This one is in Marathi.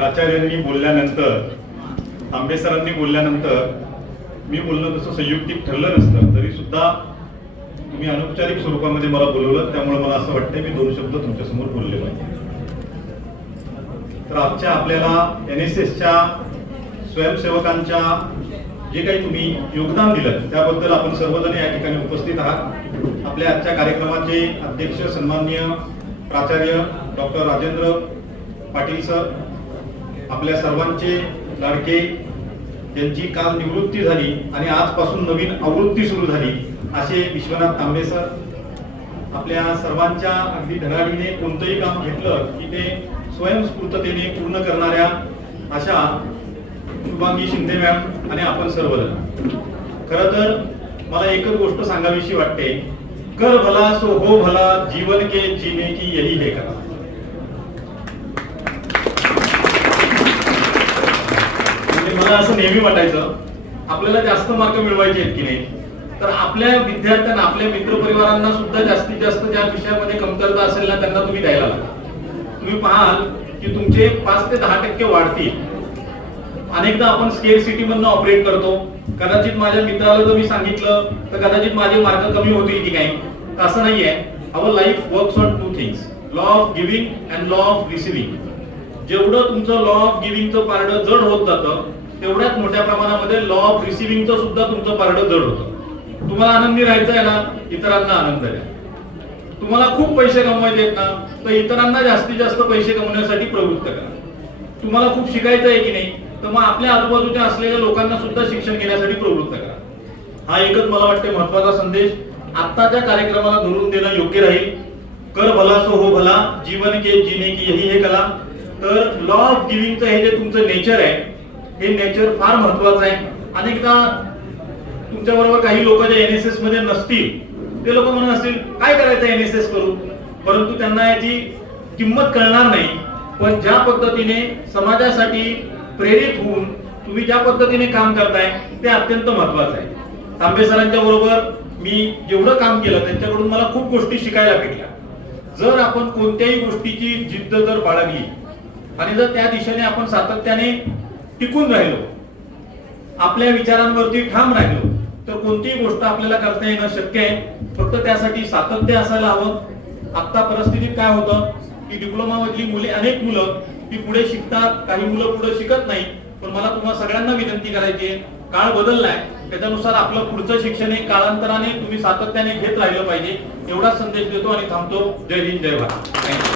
प्राचार्यांनी बोलल्यानंतर आंबेसरांनी बोलल्यानंतर मी बोलणं तसं संयुक्तिक ठरलं नसतं. तरी सुद्धा तुम्ही अनौपचारिक स्वरूपामध्ये मला बोलवलं त्यामुळे मला असं वाटतं मी दोन शब्द तुमच्यासमोर बोलले पाहिजे. तर आजच्या आपल्याला एन एस एसच्या स्वयंसेवकांच्या जे काही तुम्ही योगदान दिलं त्याबद्दल आपण सर्वजण या ठिकाणी उपस्थित आहात. आपल्या आजच्या कार्यक्रमाचे अध्यक्ष सन्माननीय प्राचार्य डॉक्टर राजेंद्र पाटील सर आपल्या सर्वांचे लाडके यांची काल निवृत्ती झाली आणि आजपासून नवीन आवृत्ती सुरू झाली असे विश्वनाथ तांबे सर आपल्या सर्वांच्या अगदी धडाडीने कोणतंही काम घेतलं की ते स्वयंस्फूर्ततेने पूर्ण करणाऱ्या अशा शुभांगी शिंदे मॅम आणि आपण सर्वजण. खर तर मला एकच गोष्ट सांगावीशी वाटते कर भला सो हो भला जीवन के जीने की यही हे करा मला असं नेहमी वाटायचं आपल्याला जास्त मार्क मिळवायचे आहेत की नाही? तर आपल्या विद्यार्थ्यांना आपल्या मित्रपरिवारांना सुद्धा जास्तीत जास्त ज्या विषयामध्ये कमतरता असेल ना त्यांना तुम्ही द्यायला लागा. तुम्ही पाहाल की तुमचे पाच ते दहा टक्के वाढतील. अनेकदा आपण स्केल सिटी मधनं ऑपरेट करतो. कदाचित माझ्या मित्राला जर मी सांगितलं तर कदाचित माझे मार्क कमी होतील की काही तर असं नाहीये. Our life works on two things law of giving and law of receiving जेवढं तुमचं लॉ ऑफ गिव्हिंगचं पारडं जड होत जातं तेवढ्याच मोठ्या प्रमाणामध्ये लॉ ऑफ रिसिव्हिंगचं सुद्धा तुमचं पारडं जड होतं. तुम्हाला आनंदी राहायचं आहे ना इतरांना आनंद द्या तुम्हाला खूप पैसे कमवायचे आहेत ना तर इतरांना जास्तीत जास्त पैसे कमवण्यासाठी प्रवृत्त करा. तुम्हाला खूप शिकायचं आहे की नाही तर मग आपल्या आजूबाजूच्या असलेल्या लोकांना सुद्धा शिक्षण घेण्यासाठी प्रवृत्त करा. हा एकच मला वाटते महत्त्वाचा संदेश. आत्ताच्या कार्यक्रमाला धरून देणं योग्य राहील. कर भला सो हो भला जीवन के जीने की यही हे कला. तर लॉ ऑफ गिव्हिंगचं हे जे तुमचं नेचर आहे हे नेचर फार महत्वाचं आहे. अनेकदा तुमच्या बरोबर काही लोक जे एसमध्ये नसतील ते लोक म्हणत असतील काय करायचं एन एस एस करून? परंतु त्यांना याची किंमत कळणार नाही. पण ज्या पद्धतीने समाजासाठी प्रेरित होऊन तुम्ही ज्या पद्धतीने काम करताय ते अत्यंत महत्वाचं आहे. तांबे सरांच्या बरोबर मी जेवढं काम केलं त्यांच्याकडून मला खूप गोष्टी शिकायला भेटल्या. जर आपण कोणत्याही गोष्टीची जिद्द जर बाळगली आणि जर त्या दिशेने आपण सातत्याने टिकून राहिलो. आपल्या विचारांवरती ठाम राहिलो. तर कोणतीही गोष्ट आपल्याला करता येणं शक्य आहे. फक्त त्यासाठी सातत्य असायला हवं. आता परिस्थितीत काय होतं? की डिप्लोमा मधली मुले अनेक मुलं ती पुढे शिकतात. काही मुलं पुढे शिकत नाही. पण मला तुम्हाला सगळ्यांना विनंती करायची आहे. काळ बदललाय त्याच्यानुसार आपलं पुढचं शिक्षण हे काळांतराने तुम्ही सातत्याने घेत राहिलं पाहिजे. एवढाच संदेश देतो आणि थांबतो. जय हिंद जय भारत.